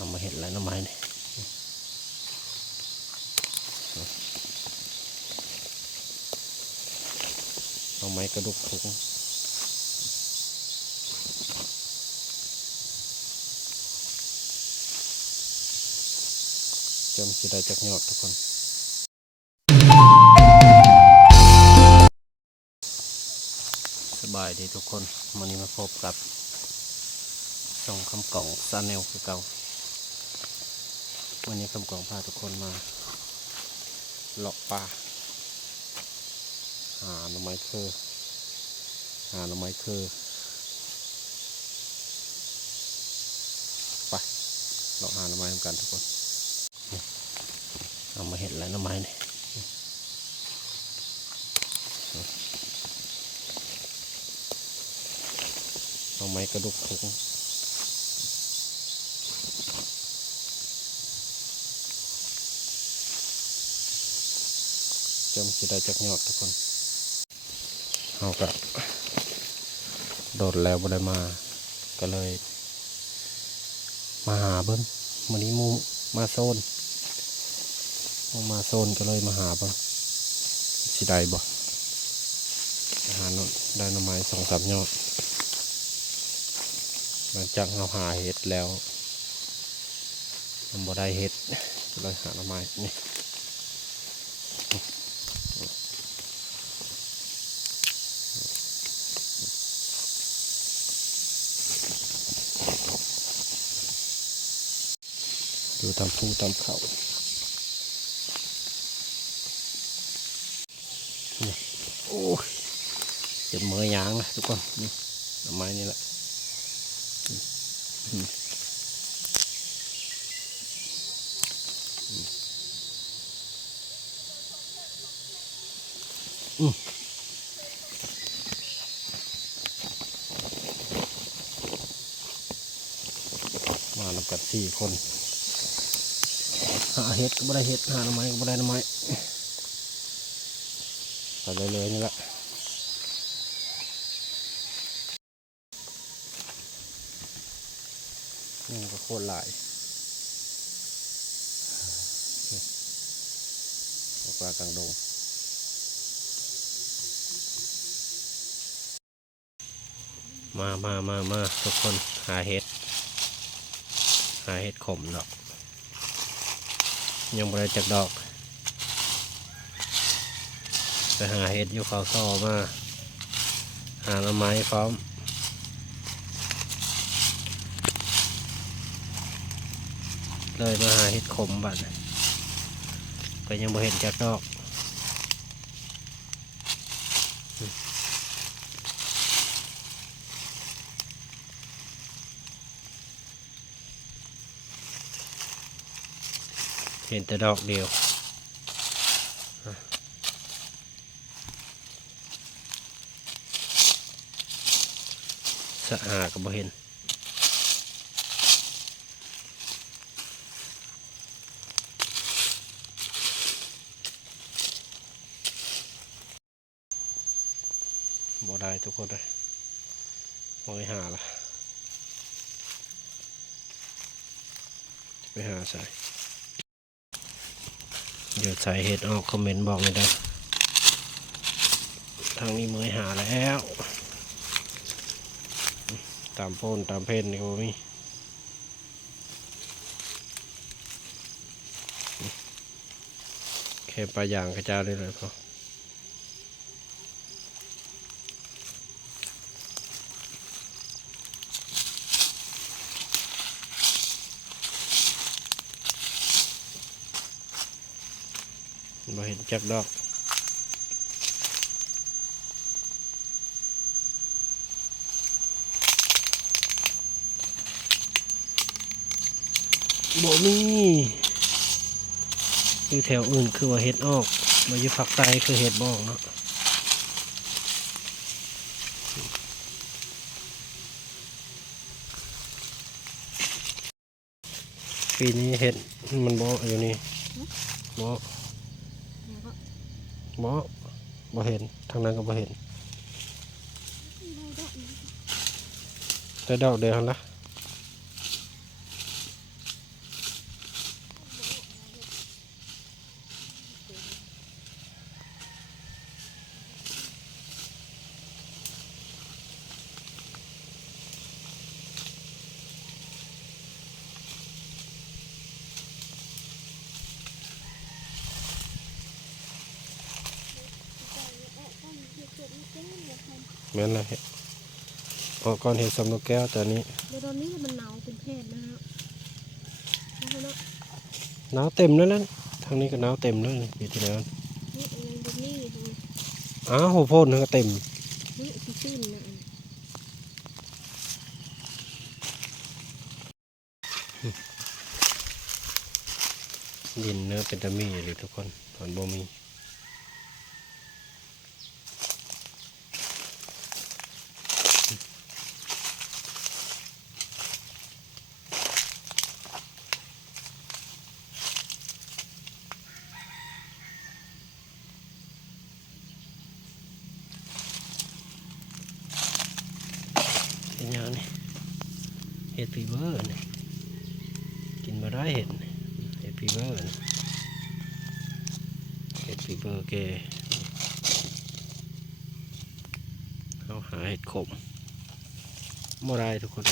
เอามาเห็ดอะไรน้ำไม้เนี่ยเอาไม้กระดุกถุงจำสิได้จากยอดทุกคนสบายดีทุกคนวันนี้มาพบกับส่งคำกล่องซาแนลคือเก่าวันนี้คำกล่องพาทุกคนมาเลาะป่าหาหน่อไม้คือไปเลาะหาหน่อไม้กันทุกคนเอามาเห็ดอะไรหน่อไม้เนี่ยเอาไม้กระดุกถุงจำสิได้จากยอดทุกคนเอากะโดดแล้วบ่ได้มาก็เลยมาหาเบิ้งวันนี้มูมาโซนก็เลยมาหาเบิ้งสิได้บ่หาได้หน่อไม้2-3 ยอดหลังจากเราหาเห็ดแล้วมันบ่ได้เห็ดก็เลยหาหน่อไม้นี่อยู่ตามภูตามเขาโอ้ยเจ็บมือยางนะทุกคนนี่หน่อไม้นี่แหละมานำกัน4 คนหาเห็ดก็ไม่ได้เห็ดหาหน่อไม้ก็ไม่ได้หน่อไม้ไปเลยนี่แหละนี่ก็โคตรหลายปลากลางดงมาทุกคนหาเห็ดขมดอกยังไม่ได้จักดอกไปหาเห็ดอยู่เขาซ้อมาหาหน่อไม้พร้อมเลยมาหาเห็ดขมบัดก็ยังไม่เห็นจักดอกเห็นแต่ดอกเดียวสะอาดก็บ่เห็นบ่ได้ทุกคนเลยมองไปหาละไปหาใส่เดี๋ยวใส่เห็ดออกคอมเมนต์บอกเลยนะทางนี้เมื่อยหาแล้วตามโพนตามเพนนี่ก็มีแค่ปลาย่างกระเจ้าได้เลยพอมาเห็นจักดอกบ่มีคือแถวอื่นคือว่าเห็ดออกมาอยู่ภาคใต้คือเห็ดบ่ออกเนาะปีนี้เห็ดมันบ่อยู่นี่บ่เห็นทางนั้นก็บ่เห็นแต่ดอกเดียวละ ม่นละเห็ดออกก่อนเห็ดสำนกแก้วแต่นี้ เดี๋ยวตอนนี้มันหนาวเป็นเพศนะฮะนะ หนาวเต็มแล้วนะทางนี้ก็หนาวเต็มแล้วนี่ปีที่แล้ว นี่เองดูนี่ดู อ้าวหัวโพ่นก็เต็ม นี่คือสิ้นนะดินเนื้อเป็นตะมีเลยทุกคนตอนบ่มีเป็นยังนี่เห็ดฟีเวอร์นี่กินมาได้เห็ดนี่เห็ดฟีเวอร์นี่เห็ดฟีเวอร์แกเอาหาเห็ดขมบ่ได้ทุกคน